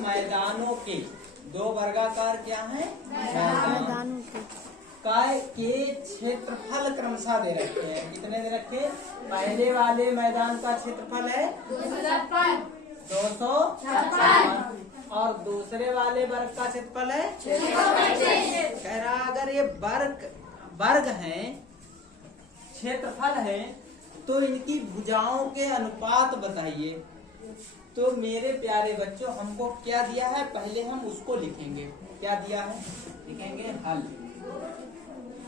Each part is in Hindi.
मैदानों के, दो वर्गाकार क्या है मैदान के क्षेत्रफल क्रमशः दे रखे हैं। कितने दे रखे? पहले वाले मैदान का क्षेत्रफल है 256 और दूसरे वाले वर्ग का क्षेत्रफल है 625। कह रहा अगर ये वर्ग हैं, क्षेत्रफल है, तो इनकी भुजाओं के अनुपात बताइए। तो मेरे प्यारे बच्चों हमको क्या दिया है, पहले हम उसको लिखेंगे। क्या दिया है? लिखेंगे हल।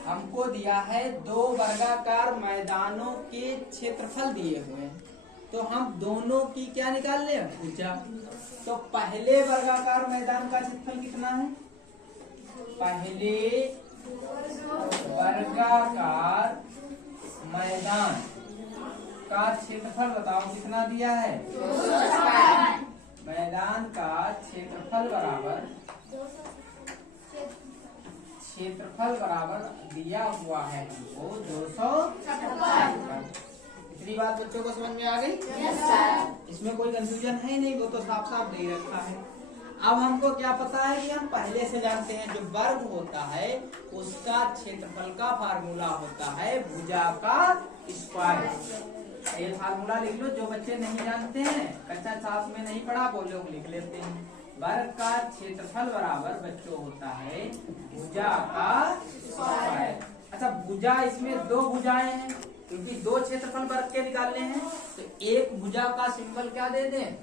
हमको दिया है दो वर्गाकार मैदानों के क्षेत्रफल दिए हुए हैं, तो हम दोनों की क्या निकाल ले? भुजा। तो पहले वर्गाकार मैदान का क्षेत्रफल कितना है? पहले वर्गाकार मैदान का क्षेत्रफल बताओ कितना दिया है? मैदान का क्षेत्रफल बराबर दिया हुआ है हमको 256। इतनी बात बच्चों को समझ में आ गई? इसमें कोई कंफ्यूजन है नहीं, वो तो साफ साफ दे रखा है। अब हमको क्या पता है कि हम पहले से जानते हैं, जो वर्ग होता है उसका क्षेत्रफल का फार्मूला होता है भुजा का स्क्वायर। ये फार्मूला लिख लो, जो बच्चे नहीं जानते हैं, कक्षा 7 में नहीं पढ़ा, वो लोग लिख लेते हैं। वर्ग का क्षेत्रफल बराबर बच्चों होता है भुजा का स्क्वायर। अच्छा, भुजा इसमें दो भुजाएं हैं, क्योंकि दो क्षेत्रफल वर्ग के निकालने हैं, तो एक भुजा का सिंबल क्या दे दें?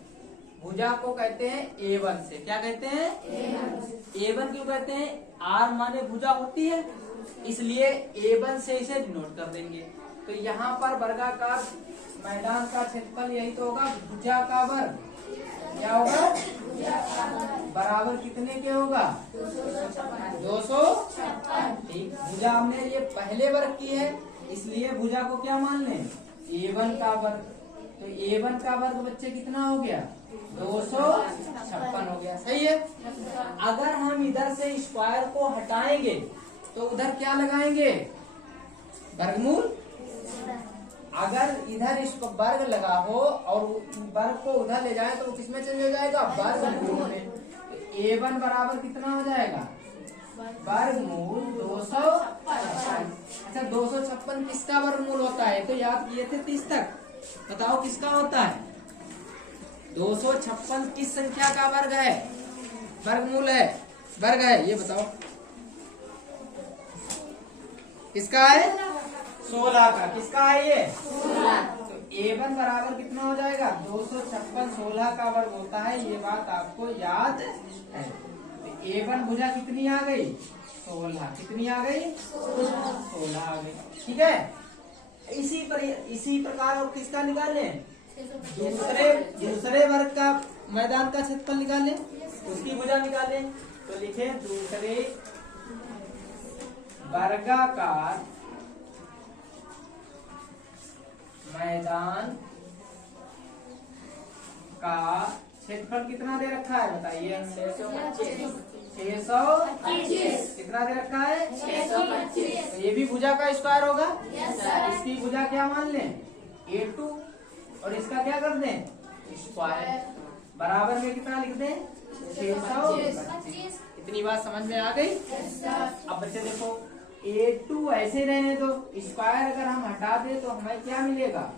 भुजा को कहते हैं A1 से। क्या कहते हैं? A1 क्यों कहते हैं? R माने भुजा होती है, इसलिए A1 से इसे डिनोट कर देंगे। तो यहाँ पर वर्गाकार मैदान का क्षेत्रफल यही तो होगा, भुजा का वर्ग। क्या होगा? बराबर कितने के होगा? 256। ठीक, भुजा हमने ये पहले वर्ग की है, इसलिए भुजा को क्या मान लें? A1 का वर्ग। तो A1 का वर्ग बच्चे कितना हो गया? 256 हो गया। सही है। अगर हम इधर से स्क्वायर को हटाएंगे तो उधर क्या लगाएंगे? वर्गमूल। अगर इधर इसको वर्ग लगा हो और वर्ग को उधर ले जाए तो किसमें चेंज हो जाएगा? वर्गमूल में। तो A1 बराबर कितना हो जाएगा? वर्गमूल 256। अच्छा, 256 किसका वर्गमूल होता है? तो याद किए थे 30 तक। बताओ किसका होता है? 256 किस संख्या का वर्ग है? वर्गमूल है, वर्ग है, ये बताओ किसका है? 16 का। किसका है ये? 16। तो A1 बराबर कितना हो जाएगा? 256 16 का वर्ग होता है, ये बात आपको याद है। तो A1 भुजा कितनी आ गई? 16। कितनी आ गई? 16 आ गई। ठीक है। इसी प्रकार और किसका निकालें? दूसरे वर्ग का मैदान का क्षेत्रफल निकालें, उसकी भुजा निकालें। तो लिखे दूसरे वर्गाकार मैदान का क्षेत्रफल कितना दे रखा है? बताइए। 625। कितना दे रखा है? 625। तो ये भी भुजा का स्क्वायर होगा। इसकी भुजा क्या मान लें? A2 और इसका क्या कर दें? स्क्वायर। बराबर में कितना लिख दें? 625। इतनी बात समझ में आ गई? अब बच्चे देखो, A2 ऐसे रहने दो, स्क्वायर अगर हम हटा दे तो हमें क्या मिलेगा?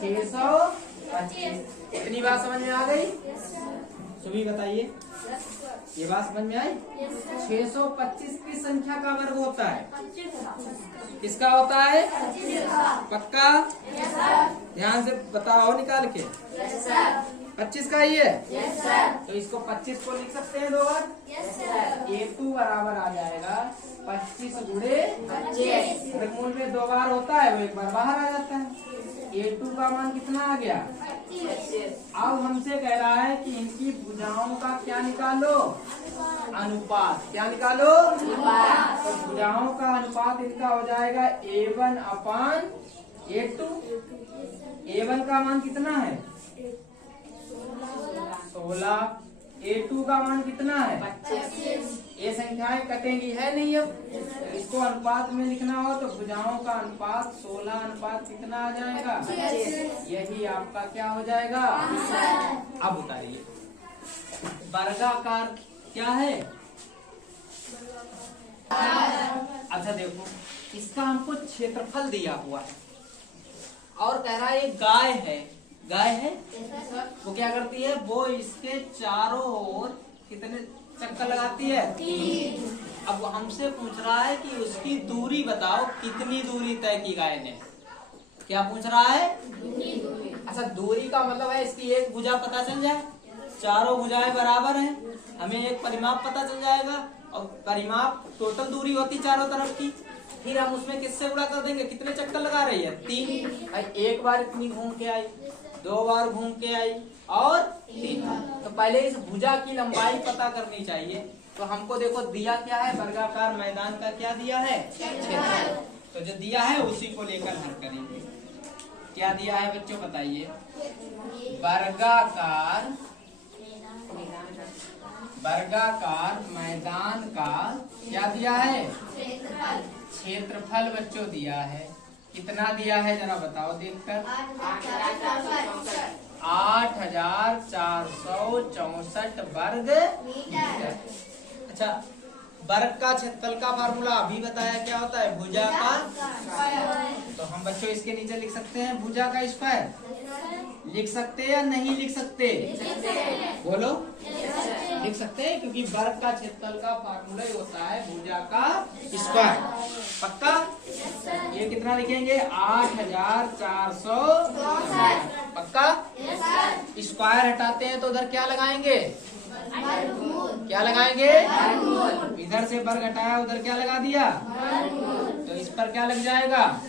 625। इतनी बात समझ में आ गई? सुबह बताइए, ये बात समझ में आई? 625 किस संख्या का वर्ग होता है? किसका होता है? पक्का? ध्यान से बताओ निकाल के। 25 का ही है। तो इसको 25 को लिख सकते हैं दो बार। A2 बराबर आ जाएगा 25 गुणे 25। वर्गमूल में दो बार होता है, वो एक बार बाहर आ जाता है। A2 का मान कितना आ गया? 25। अब हमसे कह रहा है कि इनकी भुजाओं का क्या निकालो? अनुपात। क्या निकालो? अनुपात। तो भुजाओं का अनुपात इनका हो जाएगा A1/A2। A1 का मान कितना है? 16। A2 का मान कितना है? 25। ये संख्याएं कटेंगी है नहीं। अब इसको अनुपात में लिखना हो तो भुजाओं का अनुपात 16 अनुपात कितना आ जाएगा? 25। यही आपका क्या हो जाएगा? अब उतारिए। वर्गाकार क्या है? अच्छा देखो, इसका हमको क्षेत्रफल दिया हुआ है और कह रहा है ये गाय है। गाय है वो क्या करती है? वो इसके चारों ओर कितने चक्कर लगाती है? 3। अब वो हमसे पूछ रहा है कि उसकी दूरी बताओ, कितनी दूरी तय की गाय ने। क्या पूछ रहा है? अच्छा, दूरी का मतलब है इसकी एक भुजा पता चल जाए, चारों भुजाएं बराबर हैं, हमें एक परिमाप पता चल जाएगा और परिमाप टोटल दूरी होती चारों तरफ की। फिर हम उसमें किससे गुणा कर देंगे? कितने चक्कर लगा रही है? 3। एक बार इतनी घूम के आई, 2 बार घूम के आई और 3। तो पहले इस भुजा की लंबाई पता करनी चाहिए। तो हमको देखो दिया क्या है? वर्गाकार मैदान का क्या दिया है? क्षेत्रफल। तो जो दिया है उसी को लेकर हल करेंगे। क्या दिया है बच्चों बताइए? वर्गाकार मैदान का क्या दिया है? क्षेत्रफल बच्चों दिया है। कितना दिया है जरा बताओ देखकर? 8464 वर्ग मीटर। अच्छा, वर्ग का क्षेत्रफल का फार्मूला अभी बताया, क्या होता है? भुजा का स्क्वायर। तो हम बच्चों इसके नीचे लिख सकते हैं भुजा का स्क्वायर। लिख सकते हैं या नहीं लिख सकते? बोलो, लिख सकते हैं, क्योंकि वर्ग का क्षेत्रफल का फार्मूला ही होता है भुजा का स्क्वायर। पक्का? ये कितना लिखेंगे? 8464। पक्का? स्क्वायर हटाते हैं तो उधर क्या लगाएंगे? क्या लगाएंगे? इधर से वर्ग हटाया, उधर क्या लगा दिया? तो इस पर क्या लग जाएगा?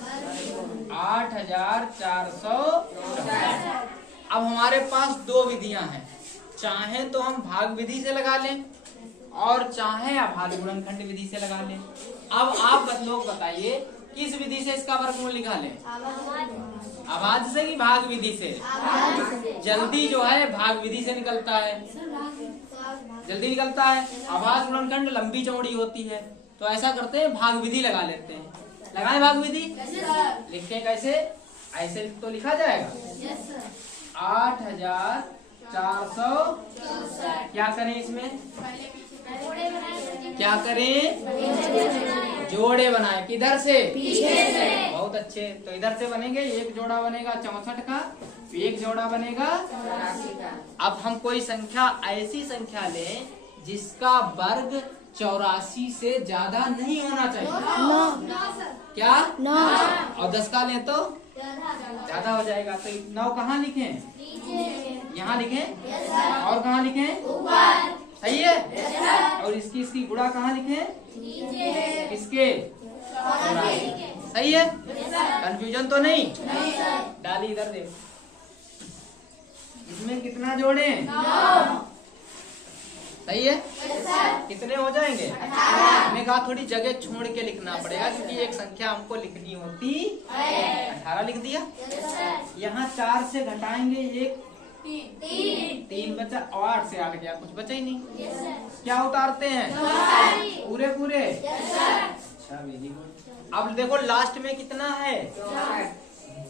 8464। अब हमारे पास 2 विधियां हैं, चाहे तो हम भाग विधि से लगा लें और चाहे अभाज्य गुणनखंड विधि से लगा लें। अब आप लोग बताइए किस विधि से इसका वर्गमूल निकालें? अभाज्य से कि भाग विधि से? जल्दी जो है भाग विधि से निकलता है, जल्दी निकलता है। अभाज्य गुणनखंड लंबी चौड़ी होती है, तो ऐसा करते हैं भाग विधि लगा लेते हैं। लगाएं भाग विधि? लिखते हैं कैसे? ऐसे तो लिखा जाएगा 8464। क्या करें इसमें? क्या करें? जोड़े बनाए। किधर से? पीछे से। बहुत अच्छे। तो इधर से बनेंगे, एक जोड़ा बनेगा 64 का, एक जोड़ा बनेगा 84 का। अब हम कोई संख्या, ऐसी संख्या लें जिसका वर्ग 84 से ज्यादा नहीं होना चाहिए। क्या? 9। और 10 का लें तो ज्यादा हो जाएगा। तो 9 कहाँ लिखें? यहाँ लिखें और कहाँ लिखें? सही है। और इसकी गुणा कहाँ लिखें? किसके? सही है। कंफ्यूजन तो नहीं? डाली इधर देखो, इसमें कितना जोड़े? 9। सही है। कितने हो जाएंगे? 18। हमने कहा थोड़ी जगह छोड़ के लिखना पड़ेगा, क्योंकि एक संख्या हमको लिखनी होती 18 लिख दिया। यहाँ 4 से घटाएंगे 1, 3 बचा, 8 से 8 गया, कुछ बचा ही नहीं। क्या उतारते हैं? पूरे पूरे। अच्छा, वेरी गुड। अब देखो लास्ट में कितना है?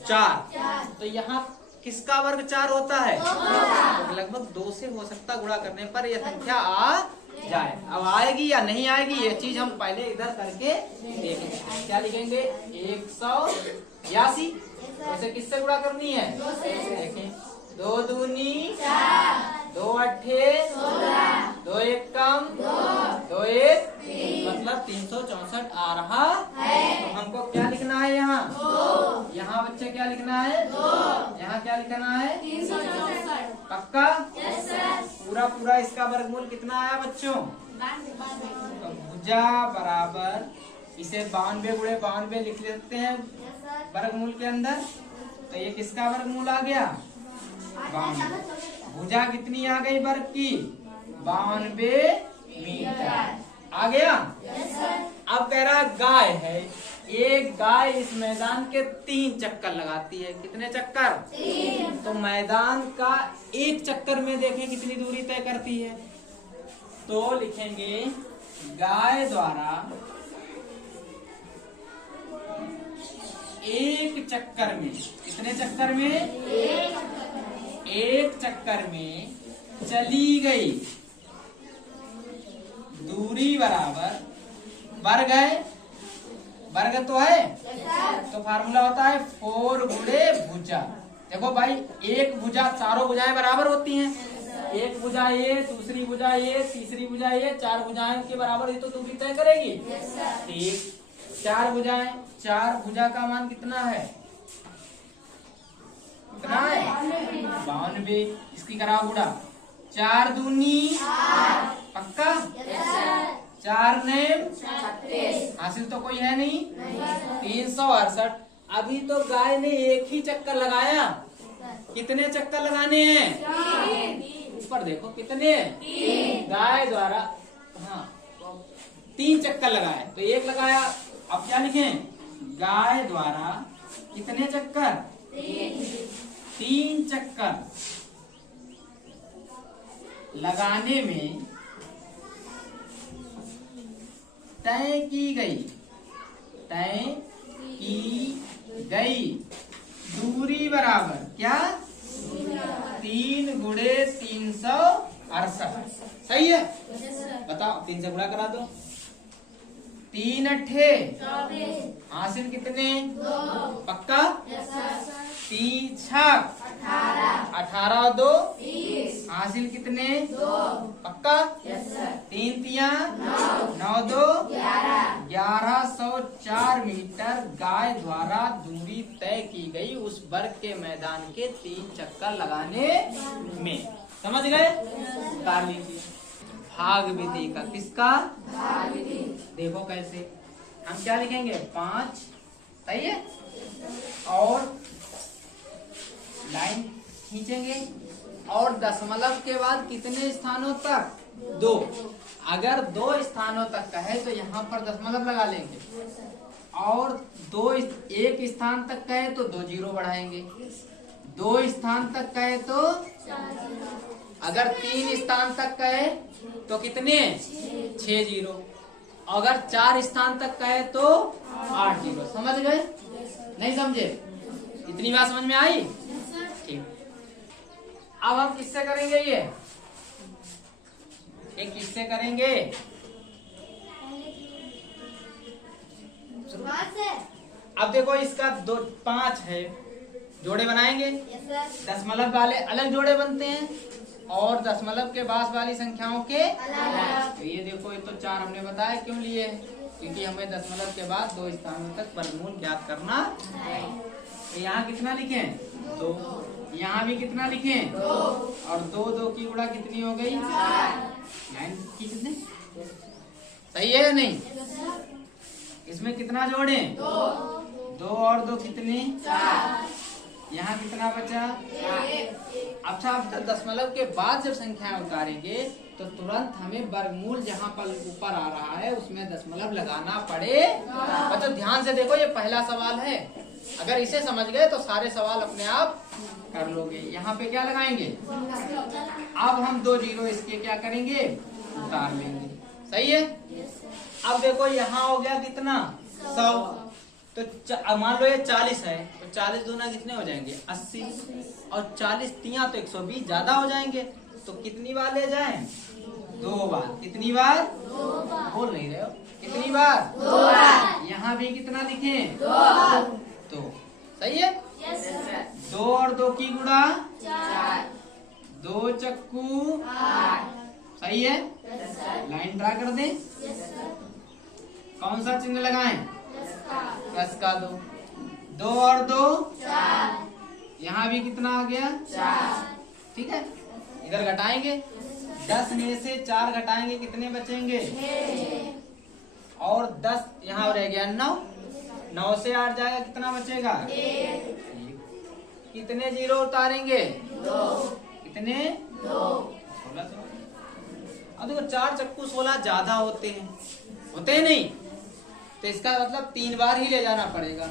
4। तो यहाँ किसका वर्ग 4 होता है? तो लगभग 2 से हो सकता गुणा करने पर यह संख्या आ जाए। अब आएगी या नहीं आएगी ये चीज हम पहले इधर करके देखेंगे। क्या लिखेंगे? 182। वैसे किससे गुणा करनी है? देखें, 2 दूनी 4, 2 अट्ठे 16, 2 एक कम 2 एक, मतलब 364 आ रहा है। तो हमको क्या लिखना है? यहाँ 2। यहाँ बच्चे क्या लिखना है? 2। यहाँ क्या लिखना है? 364। पक्का? पूरा पूरा इसका वर्गमूल कितना आया बच्चों? तो भुजा बराबर, इसे 92 गुणे 92 लिख लेते हैं वर्गमूल के अंदर। तो ये किसका वर्गमूल आ गया? 92। भुजा कितनी आ गई वर्ग की? 92 मीटर आ गया। अब कह रहा गाय है, एक गाय इस मैदान के 3 चक्कर लगाती है। कितने चक्कर? 3। तो मैदान का एक चक्कर में देखें कितनी दूरी तय करती है। तो लिखेंगे गाय द्वारा एक चक्कर में, कितने चक्कर में? एक चक्कर में चली गई दूरी बराबर वर्ग है, वर्ग तो है, तो फार्मूला होता है 4 गुणे भुजा। देखो भाई एक भुजा, चारों भुजाएं बराबर होती हैं, एक भुजा ये, दूसरी भुजा ये, तीसरी भुजा ये, 4 भुजाएं के बराबर ये तो दूरी तय करेगी। ठीक, 4 भुजाएं, 4 भुजा का मान कितना है, कितना है 92। इसकी कराओ गुणा, 4 दूनी पक्का, 4 ने हासिल तो कोई है नहीं, 368। अभी तो गाय ने एक ही चक्कर लगाया, कितने चक्कर लगाने हैं, ऊपर देखो कितने, गाय द्वारा हाँ 3 चक्कर लगाए, तो एक लगाया। अब क्या लिखें, गाय द्वारा कितने चक्कर, 3 चक्कर लगाने में तय की गई, तय की गई दूरी बराबर क्या, 3 गुणे 368। सही है, बताओ 3 से गुणा करा दो, 3 अट्ठे हासिल कितने, पक्का, 3 छक 18 2 हासिल कितने, पक्का, 3 तिया 9 2 1104 मीटर गाय द्वारा दूरी तय की गई उस वर्ग के मैदान के 3 चक्कर लगाने में। समझ गए, उतार लीजिए। भाग विधि का, किसका, भाग विधि। देखो कैसे, हम क्या लिखेंगे 5, सही है, और लाइन खींचेंगे, और दशमलव के बाद कितने स्थानों तक, 2। अगर 2 स्थानों तक का है तो यहाँ पर दशमलव लगा लेंगे, और 1 स्थान तक का है तो 2 जीरो बढ़ाएंगे, 2 स्थान तक का है तो, अगर 3 स्थान तक का है तो कितने, 6 जीरो, अगर 4 स्थान तक का है तो 8 जीरो। समझ गए, नहीं समझे, इतनी बात समझ में आई। ठीक, अब हम किससे करेंगे, ये एक किससे करेंगे, अब देखो इसका 5 है, जोड़े बनाएंगे, दशमलव वाले अलग जोड़े बनते हैं और दशमलव के बाद वाली संख्याओं के अलग। तो ये देखो, ये तो 4 हमने बताया क्यों लिए, क्योंकि हमें दशमलव के बाद 2 स्थानों तक वर्गमूल ज्ञात करना है। तो यहाँ कितना लिखे, 2, यहाँ भी कितना लिखे, 2, और 2 की गुणा कितनी हो गई, 9 की कितने, सही है या नहीं। इसमें कितना जोड़े, 2 और 2 कितने, 4, यहाँ कितना बचा, 1। अच्छा, अब दशमलव के बाद जब संख्याएं उतारेंगे तो तुरंत हमें वर्गमूल जहाँ पर ऊपर आ रहा है उसमें दशमलव लगाना पड़ेगा। बच्चों ध्यान से देखो, ये पहला सवाल है, अगर इसे समझ गए तो सारे सवाल अपने आप कर लोगे। यहाँ पे क्या लगाएंगे, अब हम 2 जीरो इसके क्या करेंगे, उतार लेंगे, सही है। अब देखो यहाँ हो गया कितना, 100, तो मान लो ये 40 है, तो 40 दूना कितने हो जाएंगे, 80, और 40 तिया तो 120 ज्यादा हो जाएंगे, तो कितनी बार ले जाएं, 2 बार। कितनी बार, 2 बार, बोल नहीं रहे हो, कितनी बार, 2 बार। यहाँ भी कितना लिखें, 2, तो सही है। 2 और 2 की गुणा 4, 2 चक्कू 8, सही है। लाइन ड्रा कर दें, कौन सा चिन्ह लगाएं, प्लस का 2, 2 और 2 4, यहाँ भी कितना आ गया, 4, ठीक है। इधर घटाएंगे, 10 में से 4 घटाएंगे, कितने बचेंगे, 6, और 10 यहाँ रह गया 9, 9 से 8 जाएगा, कितना बचेगा, 1। कितने जीरो उतारेंगे, 2, कितने, 2, 16। अब देखो 4 चक्कू 16 ज्यादा होते हैं, होते हैं नहीं, तो इसका मतलब 3 बार ही ले जाना पड़ेगा।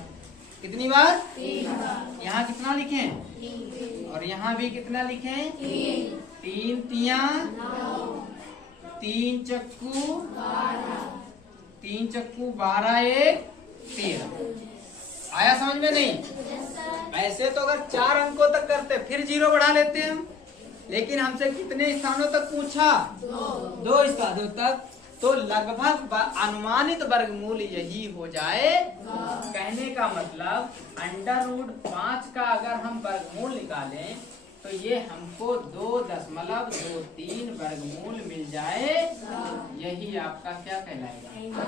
कितनी बार, 3 बार। यहाँ कितना लिखें, 3, और यहाँ भी कितना लिखें, 3, 3 तिया 9, 3 चक्कू 12, 3 चक्कू 12, 1 13। आया समझ में नहीं। ऐसे तो अगर 4 अंकों तक करते फिर जीरो बढ़ा लेते हैं हम, लेकिन हमसे कितने स्थानों तक पूछा, 2 स्थानों तक, तो लगभग अनुमानित वर्गमूल यही हो जाए। कहने का मतलब √5 का अगर हम वर्गमूल निकालें तो ये हमको 2.23 वर्गमूल मिल जाए। यही आपका क्या कहलाएगा?